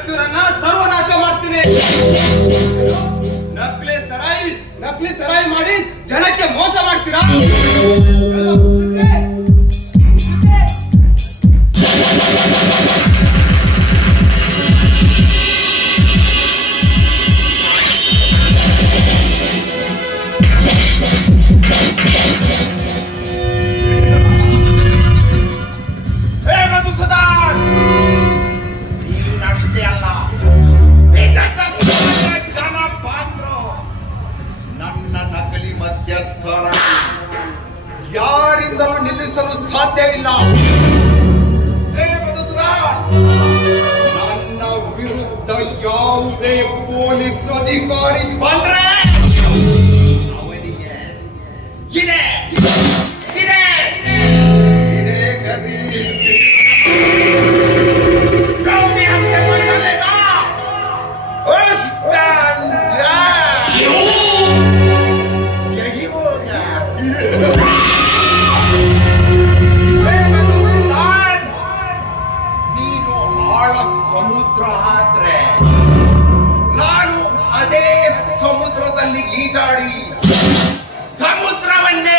ಶತ್ರುರನ್ನ ಸರ್ವನಾಶ ಮಾಡ್ತೀನಿ. ನಕಲಿ ಸರಾಯಿ ಮಾಡಿ ಜನಕ್ಕೆ ಮೋಸ ಮಾಡ್ತೀರಾ? ಯಾರಿಂದಲೂ ನಿಲ್ಲಿಸಲು ಸಾಧ್ಯವಿಲ್ಲ. ನನ್ನ ವಿರುದ್ಧ ಯಾವುದೇ ಪೊಲೀಸ್ ಅಧಿಕಾರಿ ಬಂದ್ರೆ ಅವನಿಗೆ ಇದೆ ಗತಿ. ನೀನು ಆಳ ಸಮುದ್ರ ಆದ್ರೆ ನಾನು ಅದೇ ಸಮುದ್ರದಲ್ಲಿ ಈಜಾಡಿ ಸಮುದ್ರವನ್ನೇ